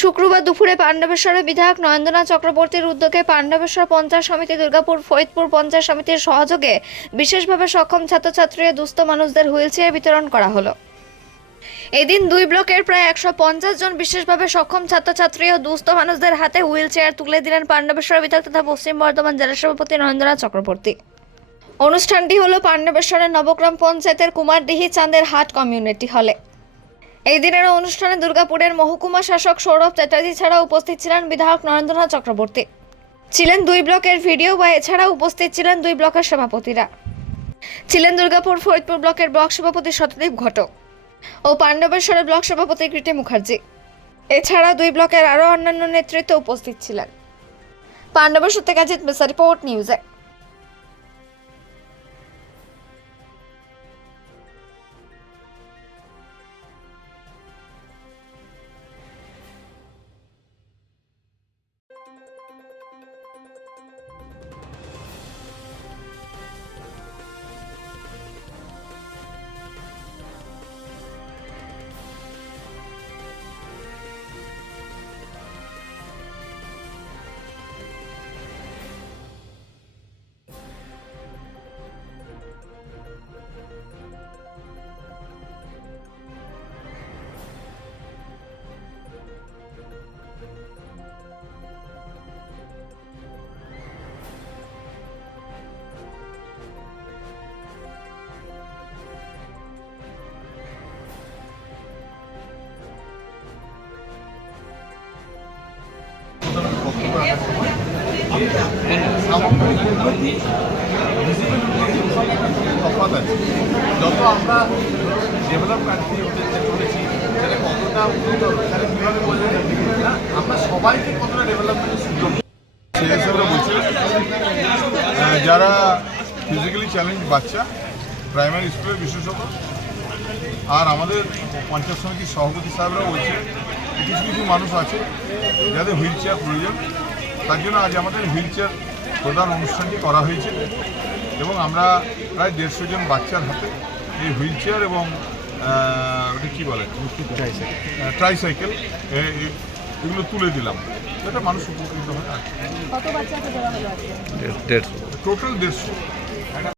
শুক্রবার দুপুরে পাণ্ডবেশ্বরের বিধায়ক নয়নদনা চক্রবর্তীর উদ্যোগে পাণ্ডবেশ্বর পঞ্চায়েত সমিতি, দুর্গাপুর, ফরিদপুর পঞ্চায়েত সমিতির সহযোগে বিশেষভাবে সক্ষম ছাত্রছাত্রী ও দুস্থ মানুষদের হুইলচেয়ার বিতরণ করা হলো। এদিন দুই ব্লকের প্রায় একশো পঞ্চাশ জন বিশেষভাবে সক্ষম ছাত্রছাত্রী ও দুস্থ মানুষদের হাতে হুইল চেয়ার তুলে দিলেন পাণ্ডবেশ্বর বিধায়ক তথা পশ্চিম বর্ধমান জেলা সভাপতি নরেন্দ্রনাথ চক্রবর্তী। অনুষ্ঠানটি হলো পাণ্ডবেশ্বরের নবগ্রাম পঞ্চায়েতের কুমারডিহি চাঁদের হাট কমিউনিটি হলে। এই দিনের অনুষ্ঠানে দুর্গাপুরের মহকুমা শাসক সৌরভ চ্যাটার্জি ছাড়া উপস্থিত ছিলেন বিধায়ক নরেন্দ্রনাথ চক্রবর্তী। ছিলেন দুই ব্লকের ভিডিও বা এছাড়া উপস্থিত ছিলেন দুই ব্লকের সভাপতিরা। ছিলেন দুর্গাপুর ফরিদপুর ব্লকের ব্লক সভাপতি শতদীপ ঘটক ও পাণ্ডবেশ্বরের ব্লক সভাপতি কৃতি মুখার্জি। এছাড়া দুই ব্লকের আরও অন্যান্য নেতৃত্ব উপস্থিত ছিলেন। পাণ্ডবেশ্বর থেকে জিত মিসা রিপোর্ট নিউজে। আমরা কতটা আমরা সবাইকে আহ, যারা ফিজিক্যালি চ্যালেঞ্জ বাচ্চা প্রাইমারি স্কুলের বিশেষত আর আমাদের পঞ্চায়েত সমিতির সভাপতি সাহেবরা বলছে কিছু কিছু মানুষ আছে যাদের হুইল চেয়ার প্রয়োজন তার জন্য আজ আমাদের হুইল চেয়ার প্রদান অনুষ্ঠানটি করা হয়েছে এবং আমরা প্রায় দেড়শো জন বাচ্চার হাতে এই হুইল চেয়ার এবং ওটা কী বলে? ট্রাইসাইকেল এগুলো তুলে দিলাম। এটা মানুষ উপকৃত হয়। কত বাচ্চাকে দেওয়া হলো আজকে? টোটাল দেড়শো।